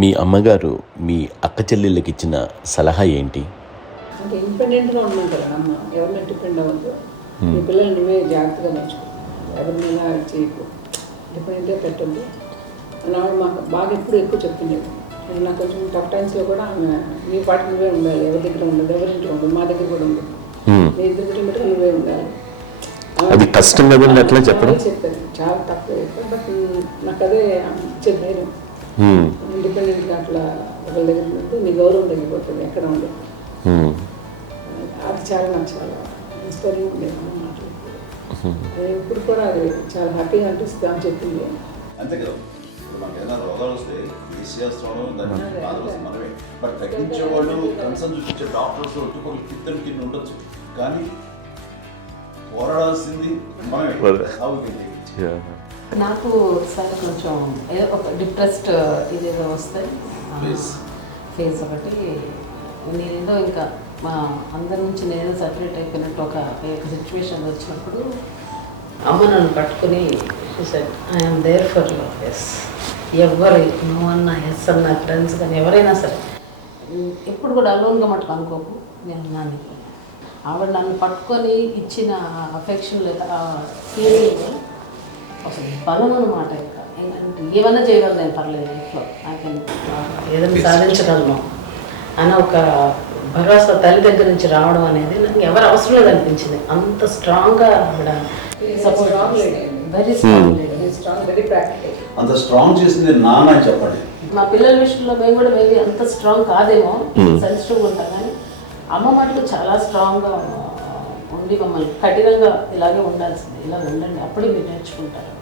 మీ అమ్మగారు మీ అక్క చెల్లెళ్ళకి ఇచ్చిన సలహా ఏంటి? అంటే ఇండిపెండెంట్గా ఉండమంటారు అమ్మ, ఎవరిని డిపెండ్ అవ్వద్దు, మీ పిల్లలు నువ్వే జాగ్రత్తగా పెంచుకో, ఎవరినైనా చేయకు, డిపెండెంట్గా పెట్టద్దు అని ఆవిడ మాకు బాగా ఎక్కువ చెప్తుండేది. నాకు కొంచెం టఫ్ టైమ్స్లో కూడా ఆమె నీ పాటు నువ్వే ఉండాలి, ఎవరి దగ్గర ఉండదు, ఎవరింట్లో ఉండదు, మా దగ్గర కూడా ఉండదు, నీ ఇద్దరు కిలోమీటర్గా నువ్వే ఉండాలి. అది కష్టం కదండి అట్లా చెప్పడం. చెప్పారు చాలా తక్కువ, బట్ నాకు అదే ఇచ్చే ధైర్యం. ఇండిపెండెంట్గా అట్లా ఒకరి దగ్గర ఉంటే నీ గౌరవం తగ్గిపోతుంది, ఎక్కడ ఉండదు. అది చాలా నాకు చాలా ఇన్స్పైరింగ్ ఉండేది మాటలు. ఇప్పుడు కూడా అది చాలా హ్యాపీగా అనిపిస్తుంది అని చెప్పింది. అంతే కదా, మనకి ఏదైనా రోగాలు వస్తే చేస్తాను దాన్ని బాధపడుతుంది మనమే. బట్ తగ్గించే వాళ్ళు కన్సర్న్ చూపించే డాక్టర్స్ ఒట్టుకోలు కింద కింద ఉండొచ్చు, కానీ పోరాడాల్సింది మనమే. నాకు సార్ కొంచెం ఏదో ఒక డిప్రెస్డ్ ఇదేదో వస్తే ఫేస్ ఒకటి, నేనేదో ఇంకా మా అందరి నుంచి నేను సపరేట్ అయిపోయినట్టు ఒక సిచ్యువేషన్ వచ్చినప్పుడు అమ్మ నన్ను పట్టుకుని I'm there for you, yes ఎవరు నువ్వు అన్న ఎస్ అన్న ఫ్రెండ్స్ కానీ ఎవరైనా సరే ఎప్పుడు కూడా అలోన్గా మటుకు అనుకోకు, నేను నాన్న ఆవిడ నన్ను పట్టుకొని ఇచ్చిన అఫెక్షన్ లేదా ఫీలింగ్ అసలు బలం అన్నమాట. ఇంకా ఏమన్నా చేయగలను నేను, పర్లేదు లైఫ్లో నాకేం ఏదైనా సాధించగలను అన్న ఒక భరోసా తల్లి దగ్గర నుంచి రావడం అనేది నాకు ఎవరు అవసరం లేదు అనిపించింది. అంత స్ట్రాంగ్గా ఆవిడ support, very strong, very practical. అంత స్ట్రాంగ్ చేసింది నాన్న అని చెప్పండి. మా పిల్లల విషయంలో మేము కూడా మేబీ అంత స్ట్రాంగ్ కాదేమో, సెన్సిటివ్గా ఉంటాం, కానీ అమ్మ మటుకు చాలా స్ట్రాంగ్గా ఉండి మమ్మల్ని కఠినంగా ఇలాగే ఉండాల్సింది, ఇలా ఉండండి అప్పుడే మీరు నేర్చుకుంటారు.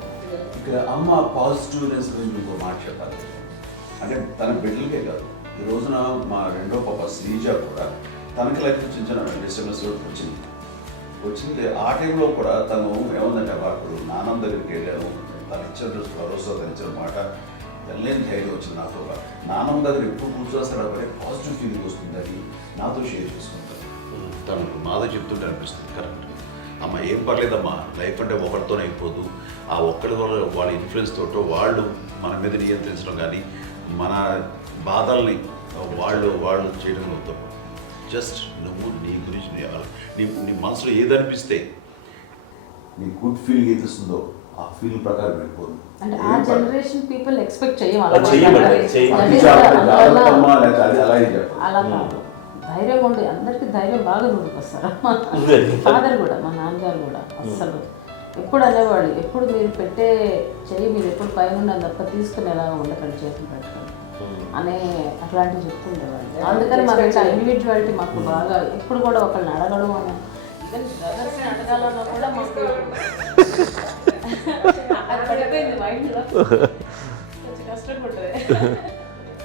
ఇక్కడ అమ్మ పాజిటివ్నెస్ గురించి ఇంకో మాట చెప్పాలి. అంటే తన బిడ్డలకే కాదు, ఈ రోజున మా రెండో పాప శ్రీజ కూడా తనకి లైఫ్ చిన్న డిస్టర్బెన్స్ వచ్చింది. ఆ టైంలో కూడా తను ఏముందంటే అప్పుడు నాన్నమ్మ దగ్గరికి వెళ్ళాను, తను ఇచ్చిన భరోసా తను ఇచ్చిన మాట వెళ్ళలేని ధైర్యం వచ్చింది నాతో. నాన్నమ్మ దగ్గర ఎప్పుడు కూర్చోస్తాడు అప్పుడే పాజిటివ్ ఫీలింగ్ వస్తుంది, అది నాతో షేర్ చేసుకుంటాను. తను మాతో చెప్తుంటే అనిపిస్తుంది కరెక్ట్, అమ్మ ఏం పర్లేదమ్మా, లైఫ్ అంటే ఒకరితోనే అయిపోదు, ఆ ఒక్కరి వల్ల వాళ్ళ ఇన్ఫ్లుయెన్స్ తోటో వాళ్ళు మన మీద నియంత్రించడం కానీ మన బాధల్ని వాళ్ళు చేయడం తప్ప, జస్ట్ నువ్వు నీ గురించి నీ మనసులో ఏదనిపిస్తే నీ గుడ్ ఫీలింగ్ ఏదిస్తుందో ఆ ఫీల్ ప్రకారం వెళ్ళిపోదు. అంటే ఆ జనరేషన్ పీపుల్ ఎక్స్పెక్ట్ అలా కాదు, ధైర్యం ఉండి అందరికీ ధైర్యం బాగా నూరుకొస్తారు. ఫాదర్ కూడా, మా నాన్నగారు కూడా అస్సలు ఎప్పుడు అనేవాళ్ళు, ఎప్పుడు మీరు పెట్టే చెయ్యి మీరు ఎప్పుడు పైన ఉన్నది తప్ప తీసుకుని ఎలా ఉండకండి, చేతులు పెట్టుకొని అనే అట్లాంటివి చెప్తుండేవాళ్ళు. అందుకని మాకు ఇట్లా ఇండివిజువాలిటీ మాకు బాగా, ఎప్పుడు కూడా ఒకళ్ళని అడగడం అని, ఈవెన్ బ్రదర్స్ని అడగాలన్నా కూడా మాకు అది పడిపోయింది మైండ్లో, కొంచెం కష్టపడ్డది.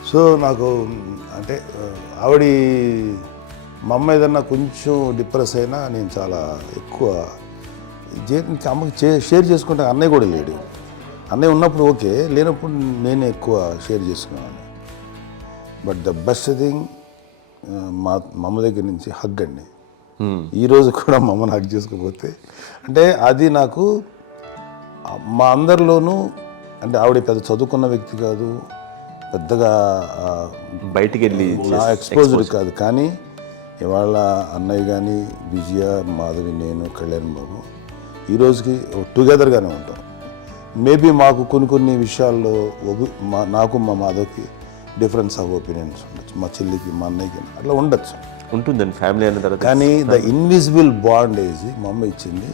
సో నాకు అంటే ఆవిడ మా అమ్మ ఏదన్నా కొంచెం డిప్రెస్ అయినా నేను చాలా ఎక్కువ అమ్మకి షేర్ చేసుకుంటే, అన్నయ్య కూడా లేడు, అన్నయ్య ఉన్నప్పుడు ఓకే, లేనప్పుడు నేనే ఎక్కువ షేర్ చేసుకున్నాను. బట్ ద బెస్ట్ థింగ్ మా అమ్మ దగ్గర నుంచి హగ్ అండి. ఈరోజు కూడా మా అమ్మని హగ్ చేసుకోకపోతే అంటే అది నాకు మా అందరిలోనూ, అంటే ఆవిడ పెద్ద చదువుకున్న వ్యక్తి కాదు, పెద్దగా బయటికి వెళ్ళి ఎక్స్పోజర్ కాదు, కానీ ఇవాళ అన్నయ్య కానీ విజయ, మాధవి, నేను, కళ్యాణ్ బాబు ఈ రోజుకి టుగెదర్గానే ఉంటాం. మేబీ మాకు కొన్ని విషయాల్లో నాకు మా మాధవ్కి డిఫరెన్స్ ఆఫ్ ఒపీనియన్స్ ఉండొచ్చు, మా చెల్లికి మా అన్నయ్యకి అట్లా ఉండొచ్చు, ఉంటుందండి ఫ్యామిలీ అన్న తర్వాత. కానీ ద ఇన్విజిబుల్ బాండేజ్ మా అమ్మ ఇచ్చింది,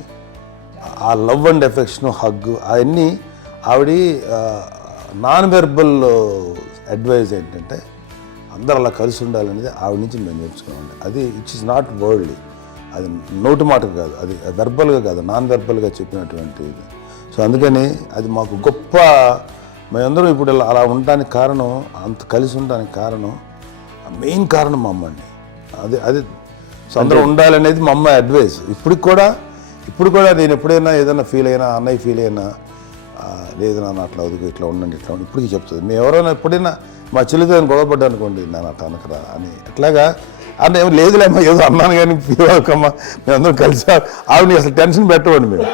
ఆ లవ్ అండ్ ఎఫెక్షన్, హగ్, అవన్నీ ఆవిడ నాన్ వెర్బల్ అడ్వైజ్ ఏంటంటే అందరూ అలా కలిసి ఉండాలనేది ఆవిడ నుంచి మేము నేర్చుకున్నామండి. అది ఇట్స్ ఇస్ నాట్ వర్డ్లీ, అది నోటి మాట కాదు, అది వెర్బల్గా కాదు, నాన్ వెర్బల్గా చెప్పినటువంటి. సో అందుకని అది మాకు గొప్ప, మేమందరం ఇప్పుడు అలా ఉండడానికి కారణం, అంత కలిసి ఉండడానికి కారణం, మెయిన్ కారణం మా అమ్మ అండి. అది సో అందరూ ఉండాలనేది మా అమ్మ అడ్వైస్. ఇప్పుడు కూడా నేను ఎప్పుడైనా ఏదైనా ఫీల్ అయినా, అన్నయ్య ఫీల్ అయినా, లేదు నాన్న అట్లా వదుకు, ఇట్లా ఉండండి, ఇట్లా ఉండి ఇప్పటికీ చెప్తుంది. మేము ఎవరైనా ఎప్పుడైనా మా చెల్లితో గొడవపడ్డా అనుకోండి, నాన్న అట్లా అనకరా అని, ఎట్లాగా అంటే ఏమో లేదులేమ్మా ఏదో అన్నాను కానీ ఫీల్ అవ్వకమ్మా, మేమందరం కలిసి ఆవిడని అసలు టెన్షన్ పెట్టవండి మేము.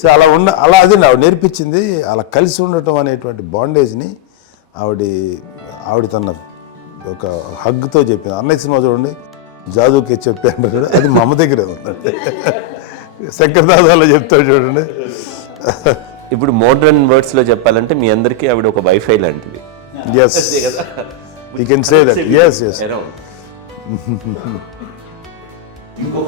సో అలా అది ఆవిడ నేర్పించింది, అలా కలిసి ఉండటం అనేటువంటి బాండేజ్ని ఆవిడ తన ఒక హగ్తో చెప్పింది. అన్నయ్య సినిమా చూడండి, జాదూకి చెప్పాను కూడా, అది మా అమ్మ దగ్గరే ఉందండి. శంకర్దాదాలో చెప్తాడు చూడండి. ఇప్పుడు మోడ్రన్ వర్డ్స్లో చెప్పాలంటే మీ అందరికీ ఆవిడ ఒక వైఫై లాంటిది. Yes, you can say that. Yes. Around. ఇంకో